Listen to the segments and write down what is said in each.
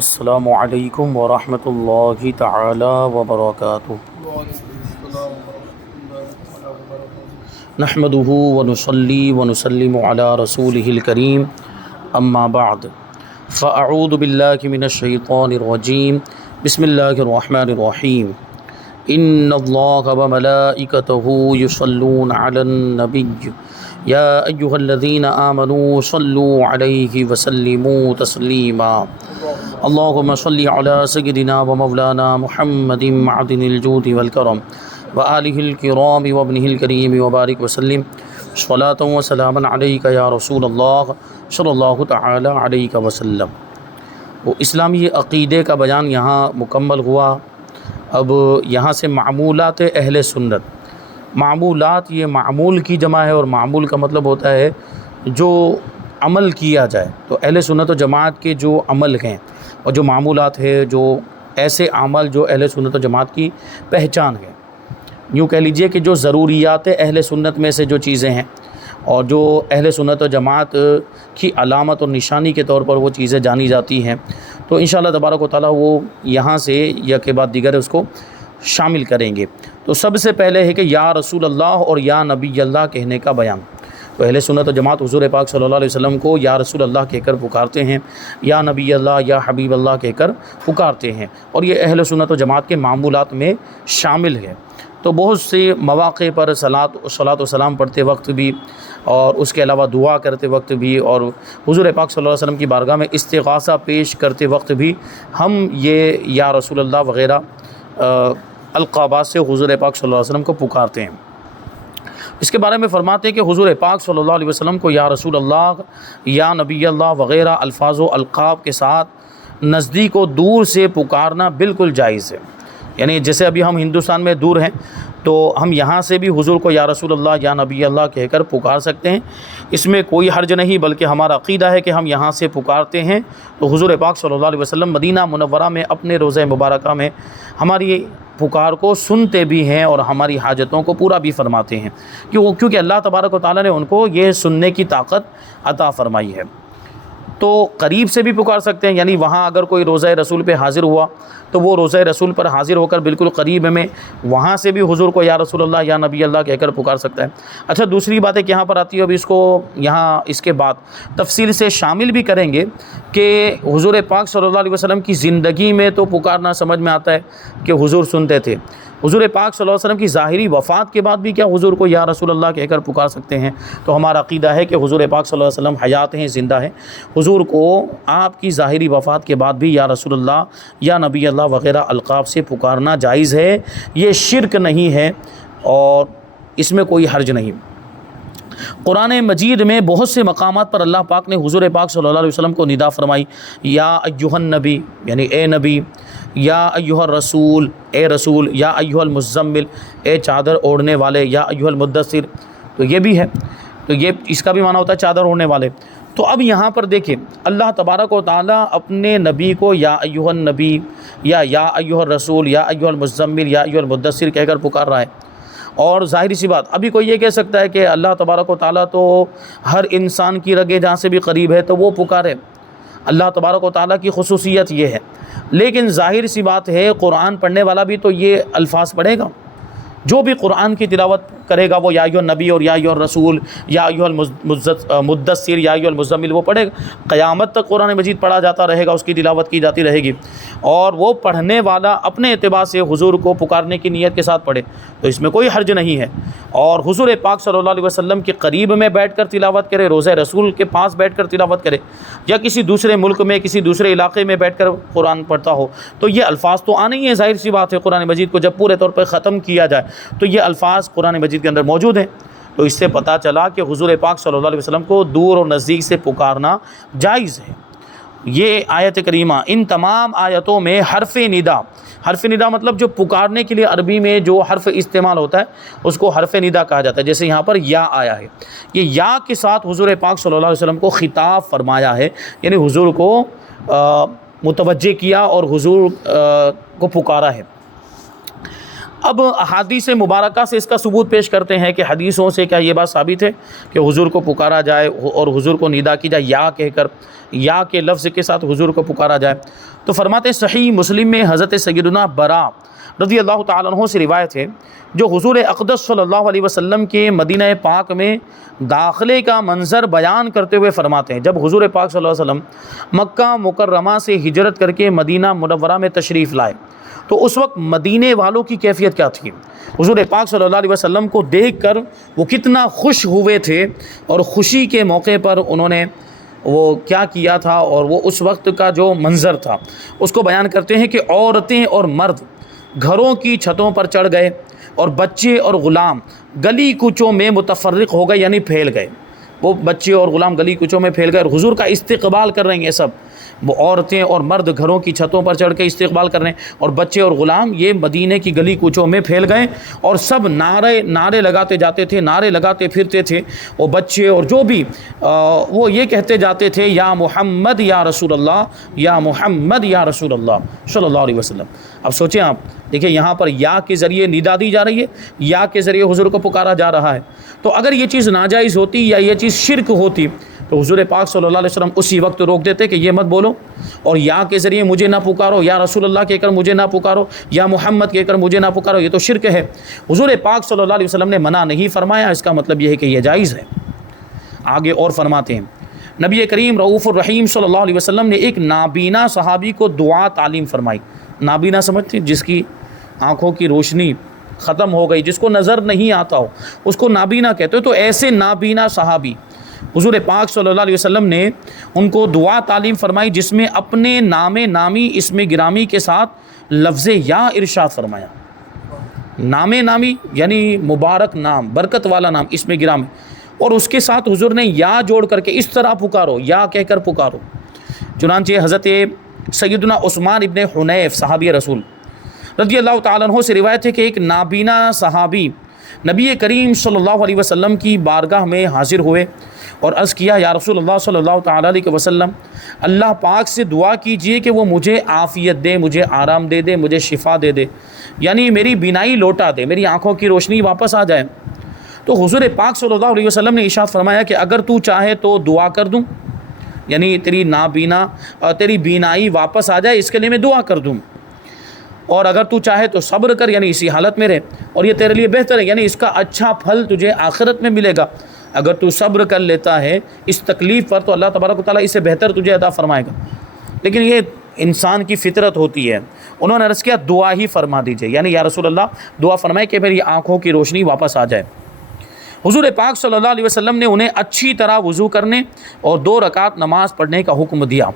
السلام علیکم ورحمۃ اللہ تعالی وبرکاتہ۔ نحمده ونصلی ونسلم علی رسولہ الکریم، اما بعد فاعوذ باللہ من الشیطان الرجیم، بسم اللہ الرحمن الرحیم۔ ان اللہ وملائکتہ یصلون علی النبی یا ایہا الذین آمنوا صلوا علیہ وسلموا تسلیما۔ اللہم صلی علی سیدنا و مولانا محمد معدن الجود والکرم وآلہ الکرام وابنہ الکریم وبارک وسلم صلاۃ و سلاما علیک یا رسول اللہ صلی اللہ تعالی علیہ وسلم۔ وہ اسلامی عقیدے کا بیان یہاں مکمل ہوا۔ اب یہاں سے معمولات اہل سنت، معمولات یہ معمول کی جمع ہے، اور معمول کا مطلب ہوتا ہے جو عمل کیا جائے۔ تو اہل سنت و جماعت کے جو عمل ہیں اور جو معمولات ہے، جو ایسے عمل جو اہل سنت و جماعت کی پہچان ہے، یوں کہہ لیجئے کہ جو ضروریات اہل سنت میں سے جو چیزیں ہیں اور جو اہل سنت و جماعت کی علامت اور نشانی کے طور پر وہ چیزیں جانی جاتی ہیں، تو انشاءاللہ تبارک و تعالیٰ وہ یہاں سے یا کے بعد دیگر اس کو شامل کریں گے۔ تو سب سے پہلے ہے کہ یا رسول اللہ اور یا نبی اللہ کہنے کا بیان۔ تو اہل سنت و جماعت حضور پاک صلی اللہ علیہ وسلم کو یا رسول اللہ کہہ کر پکارتے ہیں، یا نبی اللہ یا حبیب اللہ کہہ کر پکارتے ہیں، اور یہ اہل سنت و جماعت کے معمولات میں شامل ہے۔ تو بہت سے مواقع پر صلاۃ و سلام پڑھتے وقت بھی، اور اس کے علاوہ دعا کرتے وقت بھی، اور حضور پاک صلی اللہ علیہ وسلم کی بارگاہ میں استغاثہ پیش کرتے وقت بھی ہم یہ یا رسول اللہ وغیرہ القابات سے حضور پاک صلی اللہ علیہ وسلم کو پکارتے ہیں۔ اس کے بارے میں فرماتے ہیں کہ حضور پاک صلی اللہ علیہ وسلم کو یا رسول اللہ یا نبی اللہ وغیرہ الفاظ و القاب کے ساتھ نزدیک و دور سے پکارنا بالکل جائز ہے۔ یعنی جیسے ابھی ہم ہندوستان میں دور ہیں تو ہم یہاں سے بھی حضور کو یا رسول اللہ یا نبی اللہ کہہ کر پکار سکتے ہیں، اس میں کوئی حرج نہیں، بلکہ ہمارا عقیدہ ہے کہ ہم یہاں سے پکارتے ہیں تو حضور پاک صلی اللہ علیہ وسلم مدینہ منورہ میں اپنے روضہ مبارکہ میں ہماری پکار کو سنتے بھی ہیں اور ہماری حاجتوں کو پورا بھی فرماتے ہیں، کیونکہ اللہ تبارک و تعالیٰ نے ان کو یہ سننے کی طاقت عطا فرمائی ہے۔ تو قریب سے بھی پکار سکتے ہیں، یعنی وہاں اگر کوئی روضہ رسول پہ حاضر ہوا تو وہ روضہ رسول پر حاضر ہو کر بالکل قریب میں وہاں سے بھی حضور کو یا رسول اللہ یا نبی اللہ کہہ کر پکار سکتا ہے۔ اچھا، دوسری بات ہے کہ یہاں پر آتی ہے، اب اس کو یہاں اس کے بعد تفصیل سے شامل بھی کریں گے کہ حضور پاک صلی اللہ علیہ وسلم کی زندگی میں تو پکارنا سمجھ میں آتا ہے کہ حضور سنتے تھے، حضور پاک صلی اللہ علیہ وسلم کی ظاہری وفات کے بعد بھی کیا حضور کو یا رسول اللہ کہہ کر پکار سکتے ہیں؟ تو ہمارا عقیدہ ہے کہ حضور پاک صلی اللہ علیہ وسلم حیات ہیں، زندہ ہیں، حضور کو آپ کی ظاہری وفات کے بعد بھی یا رسول اللہ یا نبی اللہ وغیرہ القاب سے پکارنا جائز ہے۔ یہ شرک نہیں ہے اور اس میں کوئی حرج نہیں۔ قرآن مجید میں بہت سے مقامات پر اللہ پاک نے حضور پاک صلی اللہ علیہ وسلم کو ندا فرمائی، یا ایھا النبی یعنی اے نبی، یا ایھا الرسول اے رسول، یا ایھا المزمل اے چادر اوڑھنے والے، یا ایھا المدثر، تو یہ بھی ہے، تو یہ اس کا بھی معنی ہوتا ہے چادر اوڑھنے والے۔ تو اب یہاں پر دیکھیں اللہ تبارک و تعالیٰ اپنے نبی کو یا ایھا النبی یا ایھا الرسول یا ایھا المزمل یا ایھا المدثر کہہ کر پکار رہا ہے، اور ظاہری سی بات ابھی کوئی یہ کہہ سکتا ہے کہ اللہ تبارک و تعالیٰ تو ہر انسان کی رگے جہاں سے بھی قریب ہے تو وہ پکارے، اللہ تبارک و تعالیٰ کی خصوصیت یہ ہے، لیکن ظاہر سی بات ہے قرآن پڑھنے والا بھی تو یہ الفاظ پڑھے گا، جو بھی قرآن کی تلاوت کرے گا وہ یا ایھا النبی اور یا ایھا الرسول یا ایھا المدثر یا ایھا المزمل وہ پڑھے گا۔ قیامت تک قرآن مجید پڑھا جاتا رہے گا، اس کی تلاوت کی جاتی رہے گی، اور وہ پڑھنے والا اپنے اعتبار سے حضور کو پکارنے کی نیت کے ساتھ پڑھے تو اس میں کوئی حرج نہیں ہے۔ اور حضور پاک صلی اللہ علیہ وسلم کے قریب میں بیٹھ کر تلاوت کرے، روضہ رسول کے پاس بیٹھ کر تلاوت کرے، یا کسی دوسرے ملک میں کسی دوسرے علاقے میں بیٹھ کر قرآن پڑھتا ہو، تو یہ الفاظ تو آنے ہی ہیں۔ ظاہر سی بات ہے قرآن مجید کو جب پورے طور پر ختم کیا جائے تو یہ الفاظ قرآن مجید کے اندر موجود ہیں۔ تو اس سے پتہ چلا کہ حضور پاک صلی اللہ علیہ وسلم کو دور اور نزدیک سے پکارنا جائز ہے۔ یہ آیت کریمہ ان تمام آیتوں میں حرف ندا مطلب جو پکارنے کے لیے عربی میں جو حرف استعمال ہوتا ہے اس کو حرف ندا کہا جاتا ہے۔ جیسے یہاں پر یا آیا ہے، یہ یا کے ساتھ حضور پاک صلی اللہ علیہ وسلم کو خطاب فرمایا ہے، یعنی حضور کو متوجہ کیا اور حضور کو پکارا ہے۔ اب احادیث مبارکہ سے اس کا ثبوت پیش کرتے ہیں کہ حدیثوں سے کیا یہ بات ثابت ہے کہ حضور کو پکارا جائے اور حضور کو ندا کی جائے یا کہہ کر، یا کے لفظ کے ساتھ حضور کو پکارا جائے؟ تو فرماتے ہیں صحیح مسلم میں حضرت سیدنا برا رضی اللہ تعالیٰ عنہ سے روایت ہے، جو حضور اقدس صلی اللہ علیہ وسلم کے مدینہ پاک میں داخلے کا منظر بیان کرتے ہوئے فرماتے ہیں، جب حضور پاک صلی اللہ علیہ وسلم مکہ مکرمہ سے ہجرت کر کے مدینہ منورہ میں تشریف لائے تو اس وقت مدینے والوں کی کیفیت کیا تھی؟ حضور پاک صلی اللہ علیہ وسلم کو دیکھ کر وہ کتنا خوش ہوئے تھے، اور خوشی کے موقع پر انہوں نے وہ کیا کیا تھا، اور وہ اس وقت کا جو منظر تھا اس کو بیان کرتے ہیں کہ عورتیں اور مرد گھروں کی چھتوں پر چڑھ گئے، اور بچے اور غلام گلی کوچوں میں متفرق ہو گئے، یعنی پھیل گئے۔ وہ بچے اور غلام گلی کوچوں میں پھیل گئے اور حضور کا استقبال کر رہے ہیں۔ یہ سب وہ عورتیں اور مرد گھروں کی چھتوں پر چڑھ کے استقبال کر رہے ہیں، اور بچے اور غلام یہ مدینے کی گلی کوچوں میں پھیل گئے، اور سب نعرے لگاتے جاتے تھے، نعرے لگاتے پھرتے تھے۔ وہ بچے اور جو بھی وہ یہ کہتے جاتے تھے، یا محمد یا رسول اللہ، یا محمد یا رسول اللہ صلی اللہ علیہ وسلم۔ اب سوچیں آپ، دیکھیں یہاں پر یا کے ذریعے ندا دی جا رہی ہے، یا کے ذریعے حضور کو پکارا جا رہا ہے۔ تو اگر یہ چیز ناجائز ہوتی یا یہ چیز شرک ہوتی تو حضور پاک صلی اللہ علیہ وسلم اسی وقت روک دیتے کہ یہ مت بولو، اور یا کے ذریعے مجھے نہ پکارو، یا رسول اللہ کہہ کر مجھے نہ پکارو، یا محمد کہہ کر مجھے نہ پکارو، یہ تو شرک ہے۔ حضور پاک صلی اللہ علیہ وسلم نے منع نہیں فرمایا، اس کا مطلب یہ ہے کہ یہ جائز ہے۔ آگے اور فرماتے ہیں، نبی کریم رؤوف الرحیم صلی اللہ علیہ وسلم نے ایک نابینا صحابی کو دعا تعلیم فرمائی۔ نابینا سمجھتے ہیں؟ جس کی آنکھوں کی روشنی ختم ہو گئی، جس کو نظر نہیں آتا ہو، اس کو نابینا کہتے ہیں۔ تو ایسے نابینا صحابی حضور پاک صلی اللہ علیہ وسلم نے ان کو دعا تعلیم فرمائی، جس میں اپنے نام نامی اسم گرامی کے ساتھ لفظ یا ارشاد فرمایا۔ نام نامی یعنی مبارک نام، برکت والا نام، اسم گرامی، اور اس کے ساتھ حضور نے یا جوڑ کر کے اس طرح پکارو، یا کہہ کر پکارو۔ چنانچہ حضرت سیدنا عثمان ابن حنیف صحابی رسول رضی اللہ تعالیٰ عنہ سے روایت ہے کہ ایک نابینا صحابی نبی کریم صلی اللہ علیہ وسلم کی بارگاہ میں حاضر ہوئے اور عرض کیا، یا رسول اللہ صلی اللہ تعالیٰ علیہ وسلم، اللہ پاک سے دعا کیجئے کہ وہ مجھے عافیت دے، مجھے آرام دے دے، مجھے شفا دے دے، یعنی میری بینائی لوٹا دے، میری آنکھوں کی روشنی واپس آ جائے۔ تو حضور پاک صلی اللہ علیہ وسلم نے ارشاد فرمایا کہ اگر تو چاہے تو دعا کر دوں، یعنی تیری نابینا تیری بینائی واپس آ جائے، اس کے لیے میں دعا کر دوں، اور اگر تو چاہے تو صبر کر، یعنی اسی حالت میں رہ، اور یہ تیرے لیے بہتر ہے، یعنی اس کا اچھا پھل تجھے آخرت میں ملے گا۔ اگر تو صبر کر لیتا ہے اس تکلیف پر تو اللہ تبارک و تعالیٰ اس سے بہتر تجھے عطا فرمائے گا۔ لیکن یہ انسان کی فطرت ہوتی ہے۔ انہوں نے عرض کیا، دعا ہی فرما دیجئے، یعنی یا رسول اللہ دعا فرمائے کہ میری آنکھوں کی روشنی واپس آ جائے۔ حضور پاک صلی اللہ علیہ وسلم نے انہیں اچھی طرح وضو کرنے اور 2 رکعت نماز پڑھنے کا حکم دیا،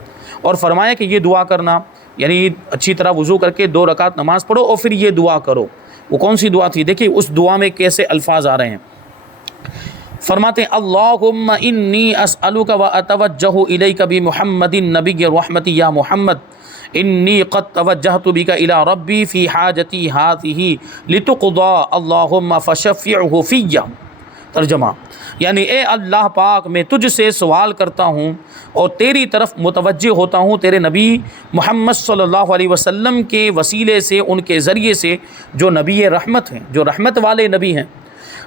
اور فرمایا کہ یہ دعا کرنا، یعنی اچھی طرح وضو کر کے 2 رکعت نماز پڑھو اور پھر یہ دعا کرو۔ وہ کون سی دعا تھی؟ دیکھیے اس دعا میں کیسے الفاظ آ رہے ہیں۔ فرماتے ہیں، اللہم انی اسألک و اتوجہ الیک بمحمد النبی الرحمت یا محمد انی قد توجہت بک الی ربی فی حاجتی ہذہ لتقضی اللہم فشفعہ فی۔ ترجمہ، یعنی اے اللہ پاک، میں تجھ سے سوال کرتا ہوں اور تیری طرف متوجہ ہوتا ہوں تیرے نبی محمد صلی اللہ علیہ وسلم کے وسیلے سے، ان کے ذریعے سے، جو نبی رحمت ہیں، جو رحمت والے نبی ہیں۔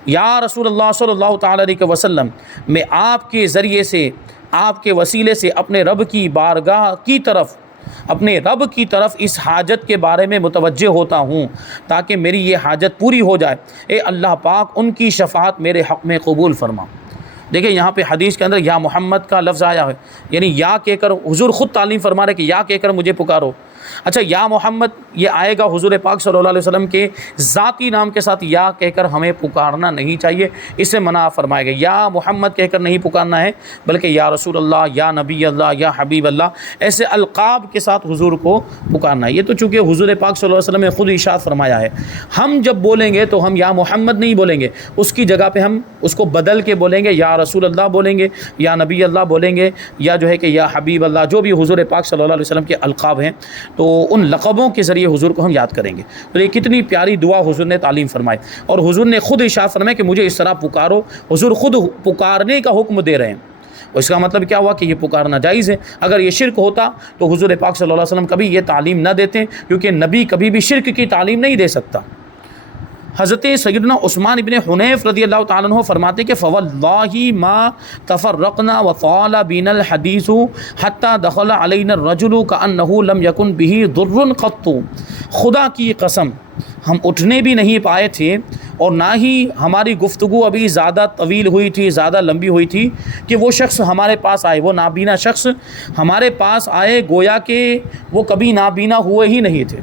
یا رسول اللہ صلی اللہ تعالیٰ علیہ وسلم، میں آپ کے ذریعے سے، آپ کے وسیلے سے اپنے رب کی بارگاہ کی طرف، اپنے رب کی طرف اس حاجت کے بارے میں متوجہ ہوتا ہوں تاکہ میری یہ حاجت پوری ہو جائے۔ اے اللہ پاک، ان کی شفاعت میرے حق میں قبول فرما۔ دیکھیں یہاں پہ حدیث کے اندر یا محمد کا لفظ آیا ہے، یعنی یا کہہ کر حضور خود تعلیم فرما رہے کہ یا کہہ کر مجھے پکارو۔ اچھا، یا محمد یہ آئے گا حضور پاک صلی اللہ علیہ وسلم کے ذاتی نام کے ساتھ، یا کہہ کر ہمیں پکارنا نہیں چاہیے، اس سے منع فرمائے گا۔ یا محمد کہہ کر نہیں پکارنا ہے، بلکہ یا رسول اللہ، یا نبی اللہ، یا حبیب اللہ، ایسے القاب کے ساتھ حضور کو پکارنا ہے۔ یہ تو چونکہ حضور پاک صلی اللہ علیہ وسلم نے خود ارشاد فرمایا ہے۔ ہم جب بولیں گے تو ہم یا محمد نہیں بولیں گے، اس کی جگہ پہ ہم اس کو بدل کے بولیں گے، یا رسول اللہ بولیں گے، یا نبی اللہ بولیں گے، یا جو ہے کہ یا حبیب اللہ، جو بھی حضور پاک صلی اللہ علیہ وسلم کے القاب ہیں، تو ان لقبوں کے ذریعے حضور کو ہم یاد کریں گے۔ تو یہ کتنی پیاری دعا حضور نے تعلیم فرمائی، اور حضور نے خود ارشاد فرمایا کہ مجھے اس طرح پکارو۔ حضور خود پکارنے کا حکم دے رہے ہیں، اور اس کا مطلب کیا ہوا کہ یہ پکارنا جائز ہے۔ اگر یہ شرک ہوتا تو حضور پاک صلی اللہ علیہ وسلم کبھی یہ تعلیم نہ دیتے، کیونکہ نبی کبھی بھی شرک کی تعلیم نہیں دے سکتا۔ حضرت سیدنا عثمان ابن حنیف رضی اللہ تعالیٰ عنہ فرماتے کہ فواللہ ما تفرقنا وطال بین الحدیث حتی دخل علینا الرجل کأنہ لم یکن بہ ضر قط، خدا کی قسم ہم اٹھنے بھی نہیں پائے تھے اور نہ ہی ہماری گفتگو ابھی زیادہ طویل ہوئی تھی، زیادہ لمبی ہوئی تھی کہ وہ شخص ہمارے پاس آئے، وہ نابینا شخص ہمارے پاس آئے، گویا کہ وہ کبھی نابینا ہوئے ہی نہیں تھے،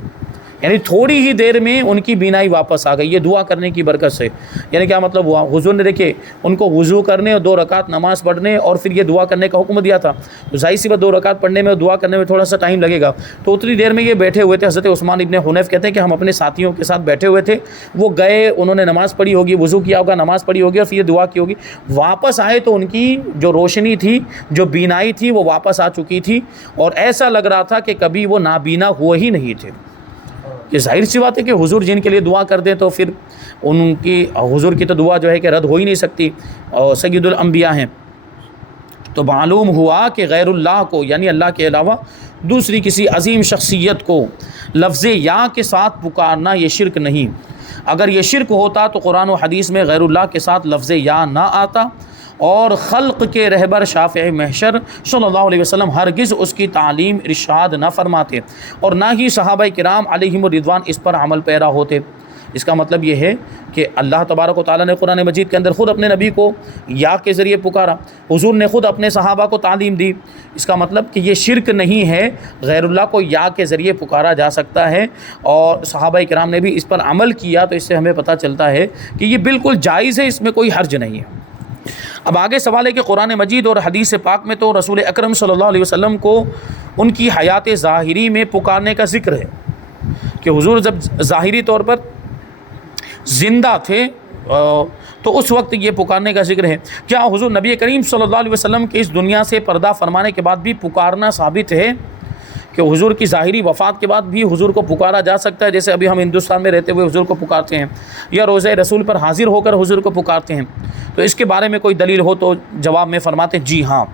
یعنی تھوڑی ہی دیر میں ان کی بینائی واپس آ گئی، یہ دعا کرنے کی برکت سے۔ یعنی کیا مطلب ہوا؟ حضور نے دیکھے ان کو وضو کرنے اور 2 رکعت نماز پڑھنے اور پھر یہ دعا کرنے کا حکم دیا تھا، تو ظاہر سی بات 2 رکعت پڑھنے میں اور دعا کرنے میں تھوڑا سا ٹائم لگے گا، تو اتنی دیر میں یہ بیٹھے ہوئے تھے۔ حضرت عثمان ابن حنیف کہتے ہیں کہ ہم اپنے ساتھیوں کے ساتھ بیٹھے ہوئے تھے، وہ گئے، انہوں نے نماز پڑھی ہوگی، وضو کیا ہوگا، نماز پڑھی ہوگی اور پھر یہ دعا کی ہوگی، واپس آئے تو ان کی جو روشنی تھی، جو بینائی تھی، وہ واپس آ چکی تھی اور ایسا لگ رہا تھا کہ کبھی وہ نابینا ہوئے ہی نہیں تھے۔ یہ ظاہر سی بات ہے کہ حضور جن کے لیے دعا کر دیں تو پھر ان کی حضور کی تو دعا جو ہے کہ رد ہو ہی نہیں سکتی، اور سید الانبیاء ہیں۔ تو معلوم ہوا کہ غیر اللہ کو یعنی اللہ کے علاوہ دوسری کسی عظیم شخصیت کو لفظ یا کے ساتھ پکارنا یہ شرک نہیں۔ اگر یہ شرک ہوتا تو قرآن و حدیث میں غیر اللہ کے ساتھ لفظ یا نہ آتا، اور خلق کے رہبر شافع محشر صلی اللہ علیہ وسلم ہرگز اس کی تعلیم ارشاد نہ فرماتے، اور نہ ہی صحابہ کرام علیہم الرضوان اس پر عمل پیرا ہوتے۔ اس کا مطلب یہ ہے کہ اللہ تبارک و تعالیٰ نے قرآن مجید کے اندر خود اپنے نبی کو یا کے ذریعے پکارا، حضور نے خود اپنے صحابہ کو تعلیم دی۔ اس کا مطلب کہ یہ شرک نہیں ہے، غیر اللہ کو یا کے ذریعے پکارا جا سکتا ہے، اور صحابہ کرام نے بھی اس پر عمل کیا، تو اس سے ہمیں پتہ چلتا ہے کہ یہ بالکل جائز ہے، اس میں کوئی حرج نہیں ہے۔ اب آگے سوال ہے کہ قرآن مجید اور حدیث پاک میں تو رسول اکرم صلی اللہ علیہ وسلم کو ان کی حیات ظاہری میں پکارنے کا ذکر ہے کہ حضور جب ظاہری طور پر زندہ تھے تو اس وقت یہ پکارنے کا ذکر ہے۔ کیا حضور نبی کریم صلی اللہ علیہ وسلم کے اس دنیا سے پردہ فرمانے کے بعد بھی پکارنا ثابت ہے کہ حضور کی ظاہری وفات کے بعد بھی حضور کو پکارا جا سکتا ہے، جیسے ابھی ہم ہندوستان میں رہتے ہوئے حضور کو پکارتے ہیں یا روزہ رسول پر حاضر ہو کر حضور کو پکارتے ہیں؟ تو اس کے بارے میں کوئی دلیل ہو تو جواب میں فرماتے ہیں جی ہاں،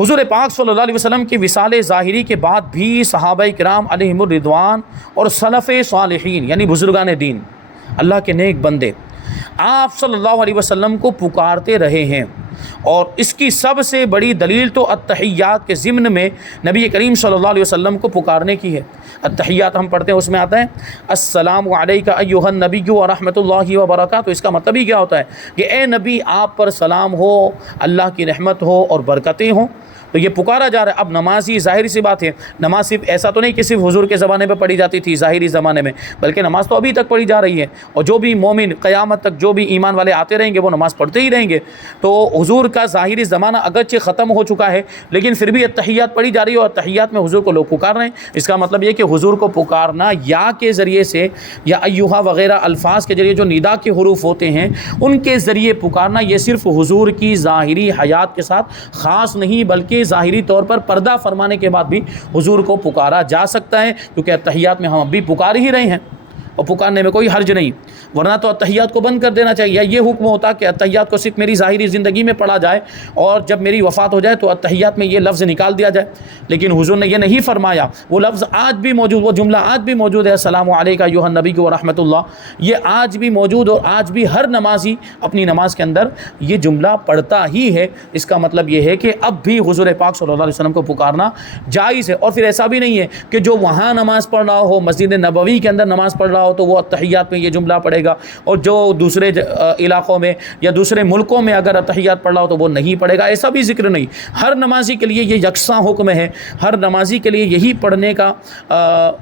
حضور پاک صلی اللہ علیہ وسلم کی وصال ظاہری کے بعد بھی صحابہ کرام علیہم الرضوان اور سلف صالحین یعنی بزرگان دین، اللہ کے نیک بندے، آپ صلی اللہ علیہ وسلم کو پکارتے رہے ہیں، اور اس کی سب سے بڑی دلیل تو التحیات کے ضمن میں نبی کریم صلی اللہ علیہ وسلم کو پکارنے کی ہے۔ التحیات ہم پڑھتے ہیں، اس میں آتا ہے السلام علیک ایھا النبی ورحمۃ اللہ وبرکاتہ۔ اس کا مطلب ہی کیا ہوتا ہے کہ اے نبی آپ پر سلام ہو، اللہ کی رحمت ہو اور برکتیں ہوں۔ تو یہ پکارا جا رہا ہے۔ اب نمازی ظاہری سی بات ہے، نماز صرف ایسا تو نہیں کہ صرف حضور کے زمانے میں پڑھی جاتی تھی ظاہری زمانے میں، بلکہ نماز تو ابھی تک پڑھی جا رہی ہے، اور جو بھی مومن قیامت تک جو بھی ایمان والے آتے رہیں گے وہ نماز پڑھتے ہی رہیں گے۔ تو حضور کا ظاہری زمانہ اگرچہ ختم ہو چکا ہے، لیکن پھر بھی التحیات پڑھی جا رہی ہے، اور التحیات میں حضور کو لوگ پکار رہے ہیں۔ اس کا مطلب یہ کہ حضور کو پکارنا یا کے ذریعے سے یا ایھا وغیرہ الفاظ کے ذریعے جو ندا کے حروف ہوتے ہیں ان کے ذریعے پکارنا، یہ صرف حضور کی ظاہری حیات کے ساتھ خاص نہیں، بلکہ ظاہری طور پر پردہ فرمانے کے بعد بھی حضور کو پکارا جا سکتا ہے، کیونکہ التحیات میں ہم اب بھی پکار ہی رہے ہیں، اور پکارنے میں کوئی حرج نہیں۔ ورنہ تو التحیات کو بند کر دینا چاہیے، یہ حکم ہوتا کہ التحیات کو صرف میری ظاہری زندگی میں پڑھا جائے، اور جب میری وفات ہو جائے تو التحیات میں یہ لفظ نکال دیا جائے، لیکن حضور نے یہ نہیں فرمایا۔ وہ لفظ آج بھی موجود، وہ جملہ آج بھی موجود ہے، السلام علیک ایھا النبی ورحمۃ اللہ، یہ آج بھی موجود، اور آج بھی ہر نمازی اپنی نماز کے اندر یہ جملہ پڑھتا ہی ہے۔ اس کا مطلب یہ ہے کہ اب بھی حضور پاک صلی اللہ علیہ وسلم کو پکارنا جائز ہے۔ اور پھر ایسا بھی نہیں ہے کہ جو وہاں نماز پڑھ رہا ہو، مسجد نبوی کے اندر نماز پڑھ رہا ہو تو وہ التحیات میں یہ جملہ پڑھے گا، اور جو دوسرے علاقوں میں یا دوسرے ملکوں میں اگر التحیات پڑھ رہا ہو تو وہ نہیں پڑھے گا، ایسا بھی ذکر نہیں۔ ہر نمازی کے لیے یہ یکساں حکم ہے، ہر نمازی کے لیے یہی پڑھنے کا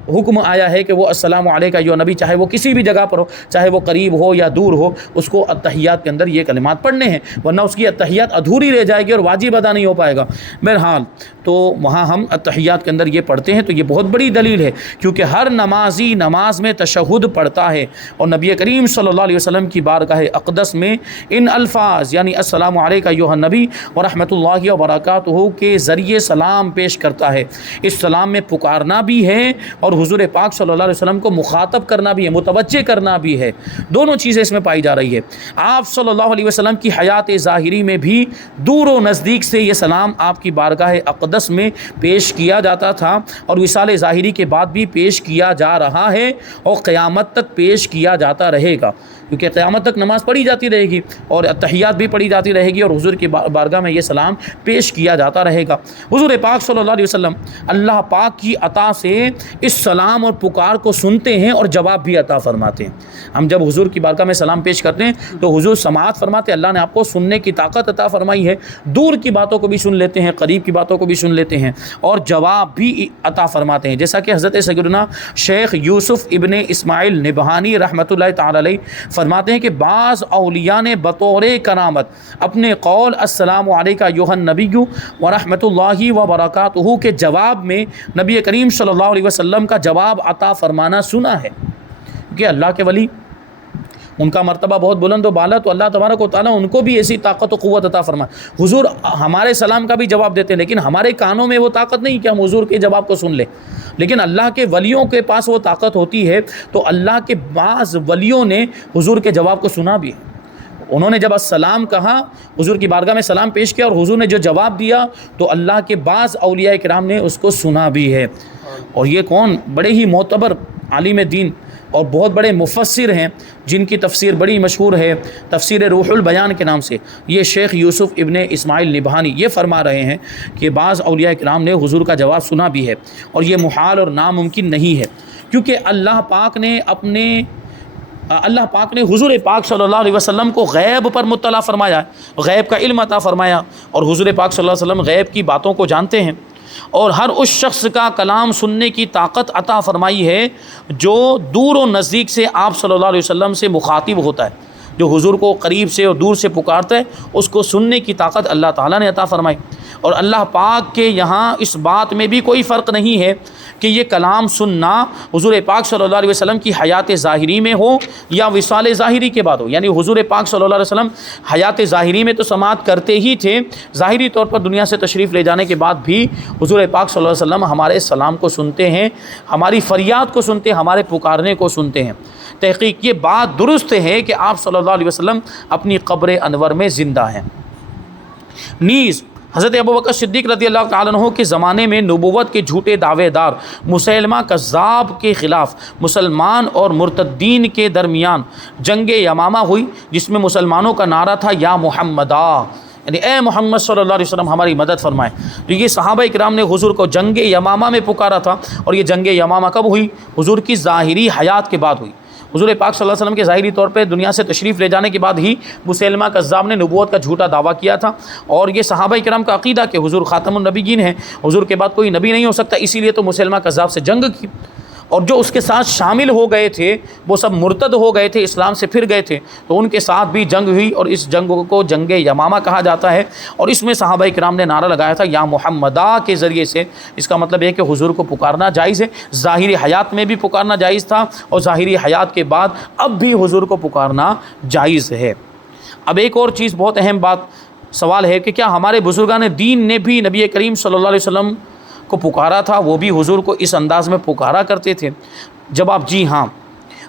حکم آیا ہے کہ وہ السلام علیک ایھا نبی، چاہے وہ کسی بھی جگہ پر ہو، چاہے وہ قریب ہو یا دور ہو، اس کو التحیات کے اندر یہ کلمات پڑھنے ہیں، ورنہ اس کی التحیات ادھوری رہ جائے گی اور واجب ادا نہیں ہو پائے گا۔ بہرحال تو وہاں ہم التحیات کے اندر یہ پڑھتے ہیں، تو یہ بہت بڑی دلیل ہے، کیونکہ ہر نمازی نماز میں تشہد پڑھتا ہے، اور نبی کریم صلی اللہ علیہ وسلم کی بارگاہ اقدس میں ان الفاظ یعنی السلام علیک ایھا النبی ورحمۃ اللہ وبرکاتہ کے ذریعے سلام پیش کرتا ہے۔ اس سلام میں پکارنا بھی ہے اور حضور پاک صلی اللہ علیہ وسلم کو مخاطب کرنا بھی ہے، متوجہ کرنا بھی ہے، دونوں چیزیں اس میں پائی جا رہی ہے۔ آپ صلی اللہ علیہ وسلم کی حیات ظاہری میں بھی دور و نزدیک سے یہ سلام آپ کی بارگاہ اقدس میں پیش کیا جاتا تھا، اور وصال ظاہری کے بعد بھی پیش کیا جا رہا ہے، اور قیامت قیامت تک پیش کیا جاتا رہے گا، کیونکہ قیامت تک نماز پڑھی جاتی رہے گی اور تحیات بھی پڑھی جاتی رہے گی اور حضور کی بارگاہ میں یہ سلام پیش کیا جاتا رہے گا۔ حضور پاک صلی اللہ علیہ وسلم اللہ پاک کی عطا سے اس سلام اور پکار کو سنتے ہیں اور جواب بھی عطا فرماتے ہیں۔ ہم جب حضور کی بارگاہ میں سلام پیش کرتے ہیں تو حضور سماعت فرماتے ہیں، اللہ نے آپ کو سننے کی طاقت عطا فرمائی ہے، دور کی باتوں کو بھی سن لیتے ہیں، قریب کی باتوں کو بھی سن لیتے ہیں اور جواب بھی عطا فرماتے ہیں، جیسا کہ حضرت سیدنا شیخ یوسف ابن اسماعیل نبہانی رحمۃ اللہ تعالی علیہ فرماتے ہیں کہ بعض اولیاء نے بطور کرامت اپنے قول السلام علیکہ ایھا النبی ورحمۃ اللہ وبرکاتہ کے جواب میں نبی کریم صلی اللہ علیہ وسلم کا جواب عطا فرمانا سنا ہے، کہ اللہ کے ولی ان کا مرتبہ بہت بلند و بالا، تو اللہ تبارک و تعالیٰ ان کو بھی ایسی طاقت و قوت عطا فرمائے۔ حضور ہمارے سلام کا بھی جواب دیتے ہیں، لیکن ہمارے کانوں میں وہ طاقت نہیں کہ ہم حضور کے جواب کو سن لیں، لیکن اللہ کے ولیوں کے پاس وہ طاقت ہوتی ہے۔ تو اللہ کے بعض ولیوں نے حضور کے جواب کو سنا بھی ہے، انہوں نے جب السلام کہا، حضور کی بارگاہ میں سلام پیش کیا اور حضور نے جو جواب دیا تو اللہ کے بعض اولیاء کرام نے اس کو سنا بھی ہے۔ اور یہ کون؟ بڑے ہی معتبر عالم دین اور بہت بڑے مفسر ہیں جن کی تفسیر بڑی مشہور ہے، تفسیر روح البیان کے نام سے۔ یہ شیخ یوسف ابن اسماعیل نبہانی یہ فرما رہے ہیں کہ بعض اولیاء کرام نے حضور کا جواب سنا بھی ہے، اور یہ محال اور ناممکن نہیں ہے، کیونکہ اللہ پاک نے حضور پاک صلی اللہ علیہ وسلم کو غیب پر مطلع فرمایا، غیب کا علم عطا فرمایا، اور حضور پاک صلی اللہ علیہ وسلم غیب کی باتوں کو جانتے ہیں، اور ہر اس شخص کا کلام سننے کی طاقت عطا فرمائی ہے جو دور و نزدیک سے آپ صلی اللہ علیہ وسلم سے مخاطب ہوتا ہے، جو حضور کو قریب سے اور دور سے پکارتا ہے، اس کو سننے کی طاقت اللہ تعالیٰ نے عطا فرمائی۔ اور اللہ پاک کے یہاں اس بات میں بھی کوئی فرق نہیں ہے کہ یہ کلام سننا حضور پاک صلی اللہ علیہ وسلم کی حیات ظاہری میں ہو یا وصال ظاہری کے بعد ہو، یعنی حضور پاک صلی اللہ علیہ وسلم حیات ظاہری میں تو سماعت کرتے ہی تھے، ظاہری طور پر دنیا سے تشریف لے جانے کے بعد بھی حضور پاک صلی اللہ علیہ وسلم ہمارے سلام کو سنتے ہیں، ہماری فریاد کو سنتے ہیں، ہمارے پکارنے کو سنتے ہیں۔ تحقیق یہ بات درست ہے کہ آپ صلی اللہ علیہ وسلم اپنی قبر انور میں زندہ ہیں۔ نیز حضرت ابوبکر صدیق رضی اللہ تعالیٰ عنہ کے زمانے میں نبوت کے جھوٹے دعوے دار مسیلمہ کذاب کے خلاف مسلمان اور مرتدین کے درمیان جنگ یمامہ ہوئی، جس میں مسلمانوں کا نعرہ تھا یا محمدہ، یعنی اے محمد صلی اللہ علیہ وسلم ہماری مدد فرمائیں۔ تو یہ صحابہ کرام نے حضور کو جنگ یمامہ میں پکارا تھا، اور یہ جنگ یمامہ کب ہوئی؟ حضور کی ظاہری حیات کے بعد ہوئی۔ حضور پاک صلی اللہ علیہ وسلم کے ظاہری طور پہ دنیا سے تشریف لے جانے کے بعد ہی مسیلمہ کذاب نے نبوت کا جھوٹا دعویٰ کیا تھا، اور یہ صحابہ کرام کا عقیدہ کہ حضور خاتم النبیین ہیں، حضور کے بعد کوئی نبی نہیں ہو سکتا، اسی لیے تو مسیلمہ کذاب سے جنگ کی، اور جو اس کے ساتھ شامل ہو گئے تھے وہ سب مرتد ہو گئے تھے، اسلام سے پھر گئے تھے، تو ان کے ساتھ بھی جنگ ہوئی، اور اس جنگ کو جنگ یمامہ کہا جاتا ہے۔ اور اس میں صحابہ کرام نے نعرہ لگایا تھا یا محمدہ کے ذریعے سے، اس کا مطلب ہے کہ حضور کو پکارنا جائز ہے، ظاہری حیات میں بھی پکارنا جائز تھا، اور ظاہری حیات کے بعد اب بھی حضور کو پکارنا جائز ہے۔ اب ایک اور چیز، بہت اہم بات، سوال ہے کہ کیا ہمارے بزرگان دین نے بھی نبی کریم صلی اللہ علیہ وسلم کو پکارا تھا؟ وہ بھی حضور کو اس انداز میں پکارا کرتے تھے؟ جواب جی ہاں۔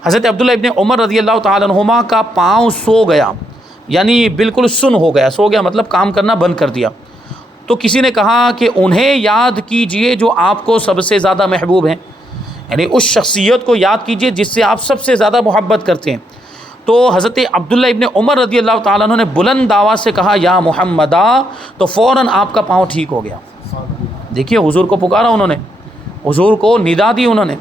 حضرت عبداللہ ابن عمر رضی اللہ تعالیٰ عنہما کا پاؤں سو گیا، یعنی بالکل سن ہو گیا، سو گیا مطلب کام کرنا بند کر دیا، تو کسی نے کہا کہ انہیں یاد کیجئے جو آپ کو سب سے زیادہ محبوب ہیں، یعنی اس شخصیت کو یاد کیجئے جس سے آپ سب سے زیادہ محبت کرتے ہیں۔ تو حضرت عبداللہ ابن عمر رضی اللہ تعالیٰ عنہ نے بلند آواز سے کہا یا محمدہ، تو فوراً آپ کا پاؤں ٹھیک ہو گیا۔ دیکھیے حضور کو پکارا انہوں نے، حضور کو ندا دی انہوں نے،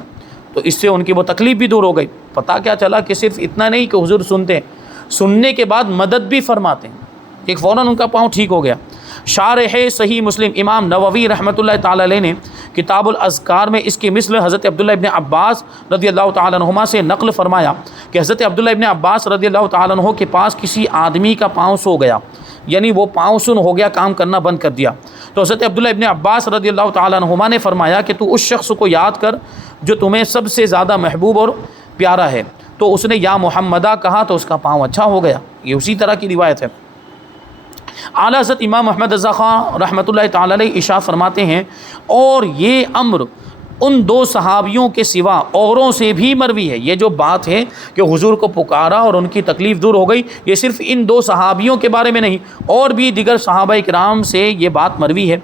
تو اس سے ان کی وہ تکلیف بھی دور ہو گئی۔ پتہ کیا چلا کہ صرف اتنا نہیں کہ حضور سنتے ہیں، سننے کے بعد مدد بھی فرماتے ہیں، کہ فوراً ان کا پاؤں ٹھیک ہو گیا۔ شارح صحیح مسلم امام نووی رحمۃ اللہ تعالیٰ علیہ نے کتاب الاذکار میں اس کی مثل حضرت عبداللہ ابن عباس رضی اللہ تعالیٰ عنہما سے نقل فرمایا کہ حضرت عبداللہ ابن عباس رضی اللہ تعالیٰ عنہ کے پاس کسی آدمی کا پاؤں سو گیا، یعنی وہ پاؤں سن ہو گیا، کام کرنا بند کر دیا۔ تو حضرت عبداللہ ابن عباس رضی اللہ تعالیٰ عنہما نے فرمایا کہ تو اس شخص کو یاد کر جو تمہیں سب سے زیادہ محبوب اور پیارا ہے، تو اس نے یا محمدہ کہا تو اس کا پاؤں اچھا ہو گیا۔ یہ اسی طرح کی روایت ہے۔ اعلیٰ حضرت امام احمد رضا خان رحمۃ اللہ تعالیٰ علیہ ارشاد فرماتے ہیں، اور یہ امر ان دو صحابیوں کے سوا اوروں سے بھی مروی ہے۔ یہ جو بات ہے کہ حضور کو پکارا اور ان کی تکلیف دور ہو گئی، یہ صرف ان دو صحابیوں کے بارے میں نہیں، اور بھی دیگر صحابہ کرام سے یہ بات مروی ہے۔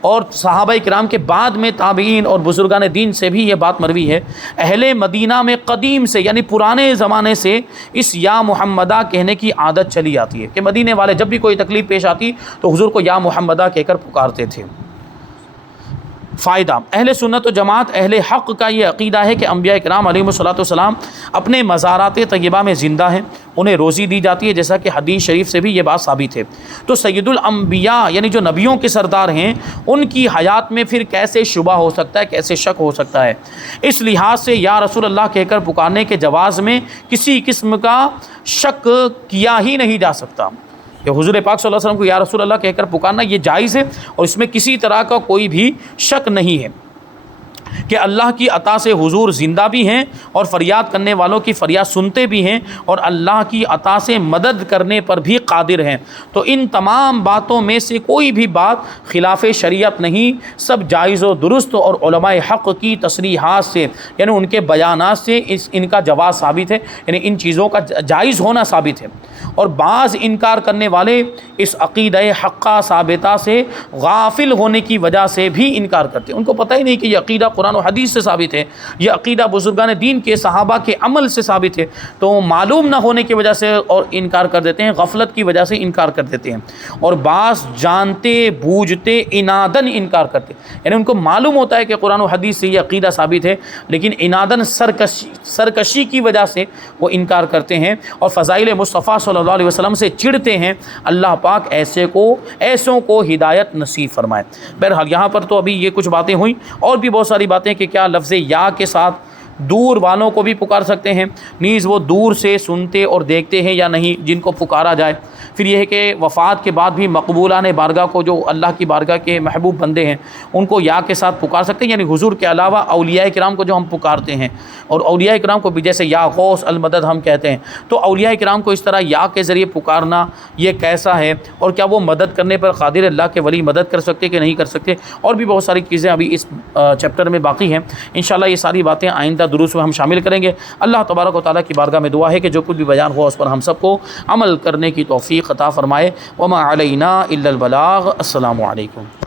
اور صحابہ کرام کے بعد میں تابعین اور بزرگان دین سے بھی یہ بات مروی ہے، اہل مدینہ میں قدیم سے یعنی پرانے زمانے سے اس یا محمدہ کہنے کی عادت چلی آتی ہے کہ مدینے والے جب بھی کوئی تکلیف پیش آتی تو حضور کو یا محمدہ کہہ کر پکارتے تھے۔ فائدہ، اہل سنت و جماعت اہل حق کا یہ عقیدہ ہے کہ انبیاء کرام علیہم الصلوۃ والسلام اپنے مزارات طیبہ میں زندہ ہیں، انہیں روزی دی جاتی ہے، جیسا کہ حدیث شریف سے بھی یہ بات ثابت ہے۔ تو سید الانبیاء یعنی جو نبیوں کے سردار ہیں، ان کی حیات میں پھر کیسے شبہ ہو سکتا ہے، کیسے شک ہو سکتا ہے؟ اس لحاظ سے یا رسول اللہ کہہ کر پکارنے کے جواز میں کسی قسم کا شک کیا ہی نہیں جا سکتا کہ حضور پاک صلی اللہ علیہ وسلم کو یا رسول اللہ کہہ کر پکارنا یہ جائز ہے، اور اس میں کسی طرح کا کوئی بھی شک نہیں ہے کہ اللہ کی عطا سے حضور زندہ بھی ہیں اور فریاد کرنے والوں کی فریاد سنتے بھی ہیں، اور اللہ کی عطا سے مدد کرنے پر بھی قادر ہیں۔ تو ان تمام باتوں میں سے کوئی بھی بات خلاف شریعت نہیں، سب جائز و درست، اور علماء حق کی تصریحات سے یعنی ان کے بیانات سے ان کا جواز ثابت ہے، یعنی ان چیزوں کا جائز ہونا ثابت ہے۔ اور بعض انکار کرنے والے اس عقیدہ حقہ ثابتہ سے غافل ہونے کی وجہ سے بھی انکار کرتے ہیں، ان کو پتہ ہی نہیں کہ یہ عقیدہ قرآن و حدیث سے ثابت ہے، یہ عقیدہ بزرگان دین کے صحابہ کے عمل سے ثابت ہے، تو معلوم نہ ہونے کی وجہ سے اور انکار کر دیتے ہیں، غفلت کی وجہ سے انکار کر دیتے ہیں۔ اور بعض جانتے بوجھتے عنادن انکار کرتے ہیں، یعنی ان کو معلوم ہوتا ہے کہ قرآن و حدیث سے یہ عقیدہ ثابت ہے، لیکن عنادن سرکشی کی وجہ سے وہ انکار کرتے ہیں اور فضائل مصطفیٰ صلی اللہ علیہ وسلم سے چڑھتے ہیں۔ اللہ پاک ایسوں کو ہدایت نصیب فرمائے۔ بہرحال یہاں پر تو ابھی یہ کچھ باتیں ہوئیں، اور بھی بہت ساری باتیں کہ کیا لفظ یا کے ساتھ دور والوں کو بھی پکار سکتے ہیں، نیز وہ دور سے سنتے اور دیکھتے ہیں یا نہیں جن کو پکارا جائے۔ پھر یہ ہے کہ وفات کے بعد بھی مقبولان بارگاہ کو، جو اللہ کی بارگاہ کے محبوب بندے ہیں، ان کو یا کے ساتھ پکار سکتے ہیں، یعنی حضور کے علاوہ اولیاء کرام کو جو ہم پکارتے ہیں، اور اولیاء کرام کو بھی جیسے یا غوث المدد ہم کہتے ہیں، تو اولیاء کرام کو اس طرح یا کے ذریعے پکارنا یہ کیسا ہے، اور کیا وہ مدد کرنے پر قادر؟ اللہ کے ولی مدد کر سکتے کہ نہیں کر سکتے؟ اور بھی بہت ساری چیزیں ابھی اس چیپٹر میں باقی ہیں، انشاءاللہ یہ ساری باتیں آئندہ دروس میں ہم شامل کریں گے۔ اللہ تبارک و تعالیٰ کی بارگاہ میں دعا ہے کہ جو کچھ بھی بیان ہوا اس پر ہم سب کو عمل کرنے کی توفیق عطا فرمائے۔ وما علینا الا البلاغ۔ السلام علیکم۔